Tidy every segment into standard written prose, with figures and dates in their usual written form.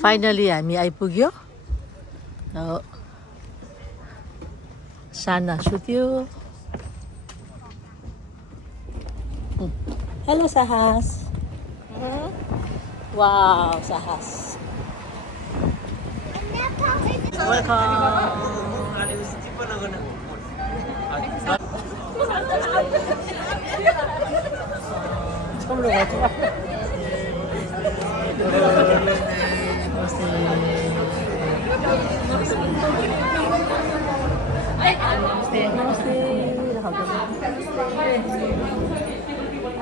Finally हामी आइपुग्यो। साना सुत्यो। हेलो साहस। वाव साहस। वेलकम।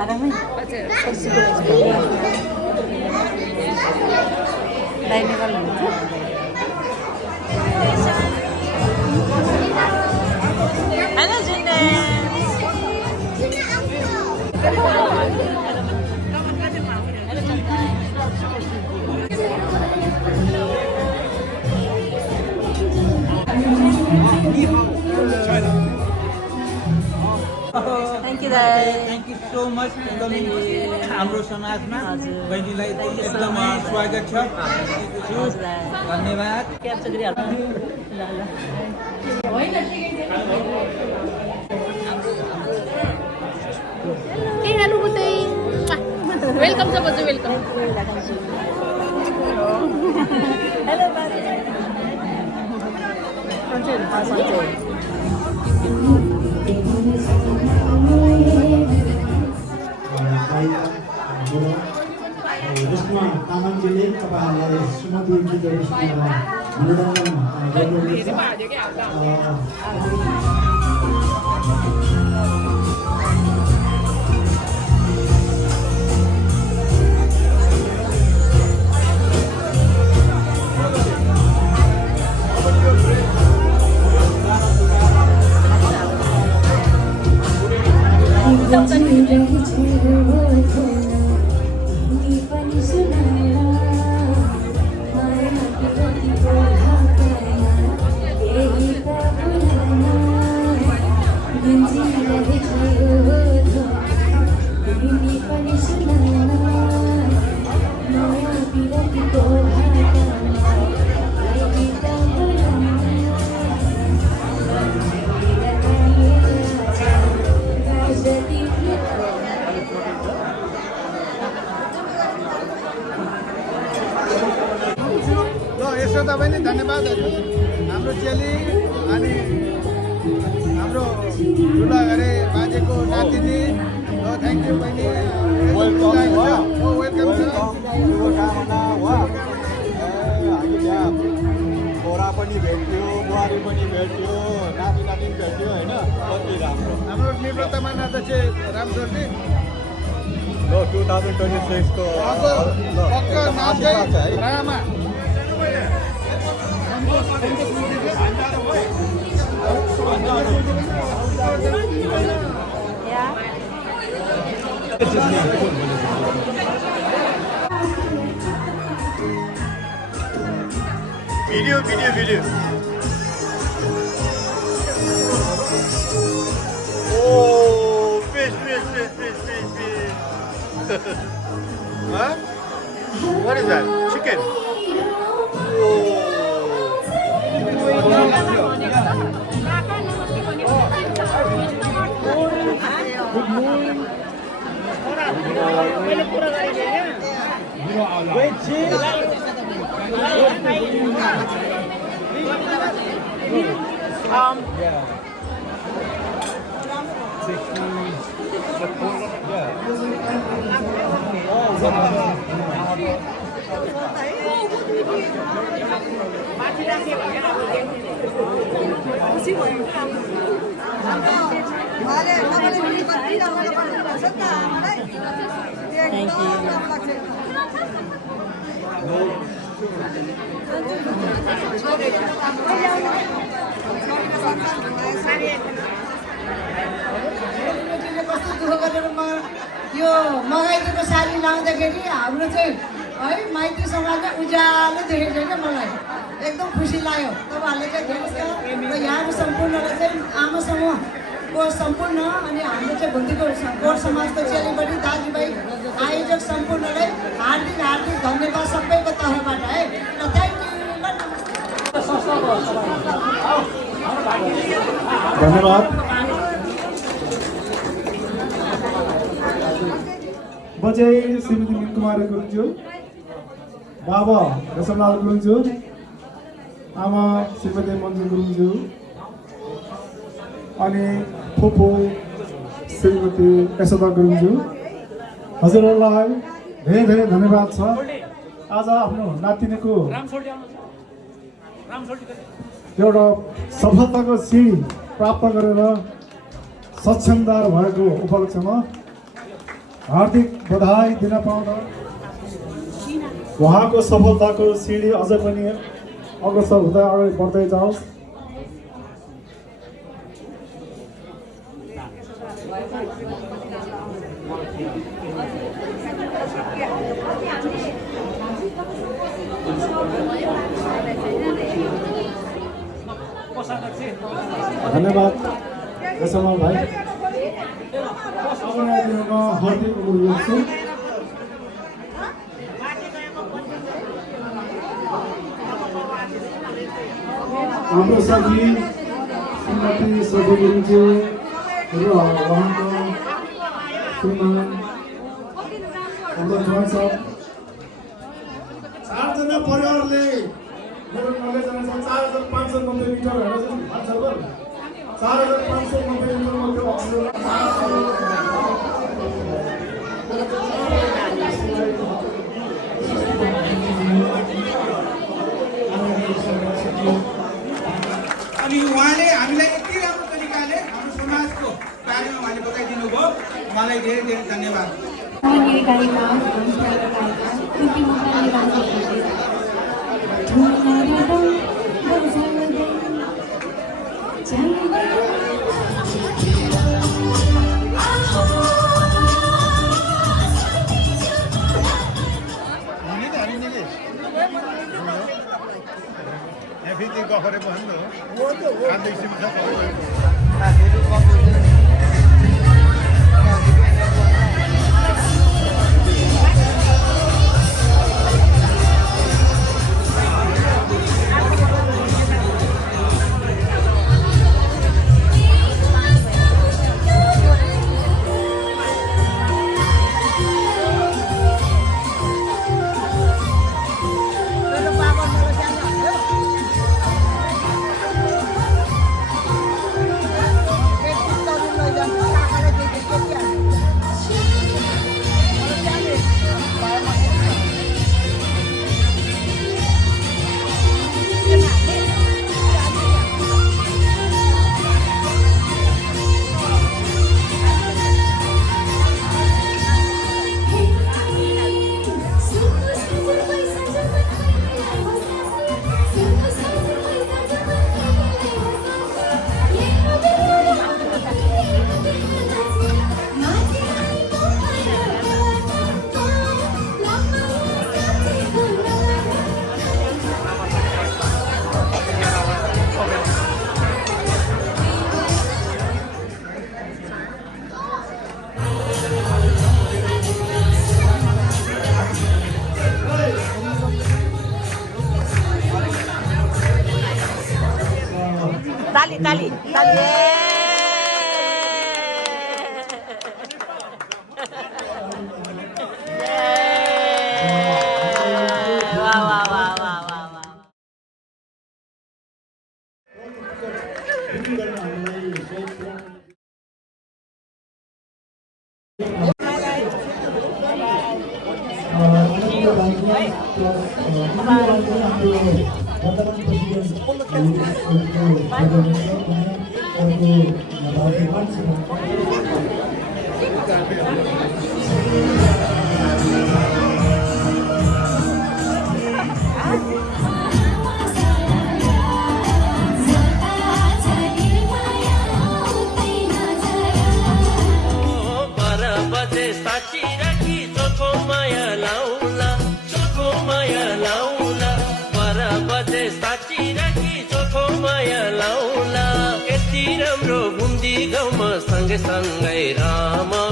आरामै दाहिने कल हुन्छ। Hello जुन्ने। Thank you, Thank you so much for coming. हाम्रो समाजमा बहिनीलाई एकदमै स्वागत छ। धन्यवाद। क्याप्चर गरिहाल्नु। ल ल। Hey, hello, Butai. Welcome, Sabaju. Welcome. Hello, buddy. Sanjay, Sanjay. जसमा तामाङजीले तपाईँहरूलाई सुमधुर गीतहरू सुनेर मनोरञ्जन गर्नुहुनेछ। तपाईँ नि धन्यवादहरू हाम्रो चेली अनि हाम्रो ठुलो अरे बाजेको नातिनी थ्याङ्क यू बहिनी वेलकम छ छोरा पनि भेट्यो बुहारी पनि भेट्यो नाति नाति भेट्यो होइन कति राम्रो हाम्रो निवृत्तमान अध्यक्ष रामसोरजी 2026 को पक्का नाम चाहिँ रामा भिडियो ओ fish huh? What is that? Chicken? Wait, cheese. Thank you. यो मगाइदिएको साडी लाउँदाखेरि हाम्रो चाहिँ है माइती समाजमा उज्यालो देखेको छैन मलाई एकदम खुसी लाग्यो तपाईँहरूले चाहिँ धेरै र यहाँ सम्पूर्णलाई चाहिँ आमा समूहको सम्पूर्ण अनि हाम्रो चाहिँ भुन्तीको गोर समाजको चेलीबडी दाजुभाइ आयोजक सम्पूर्णलाई हार्दिक धन्यवाद सबैको तर्फबाट है धन्यवाद। बजै श्रीमती मिनकुमारी गुरुङज्यू, बाबा रसमलाल गुरुङज्यू, आमा श्रीमती मन्जु गुरुङज्यू अनि फुपू श्रीमती यशोदा गुरुङज्यू, हजुरहरूलाई धेरै धेरै धन्यवाद छ। आज आफ्नो नातिनीको एउटा सफलताको सिडी प्राप्त गरेर सक्षमदार भएको उपलक्ष्यमा हार्दिक बधाई दिन पाउँदा उहाँको सफलताको सिडी अझ पनि अग्रसर हुँदै अगाडि बढ्दै जाओस्। धन्यवाद रसमलाल भाइ। म हार्दिक अनुरोध गर्छु हाम्रो साथी श्रीमती सबै गुरुङज्यू र उहाँको श्रीमान हाम्रो जवान साहब, 4 जना परिवारले मेरो नलेज अनुसार 4590 मिटर हेर्छ 4590 मिटर मध्ये अनि उहाँले हामीलाई यति राम्रो तरिकाले हाम्रो समाजको बारेमा उहाँले बताइदिनु भयो, उहाँलाई धेरै धेरै धन्यवाद। ताली सँगै राम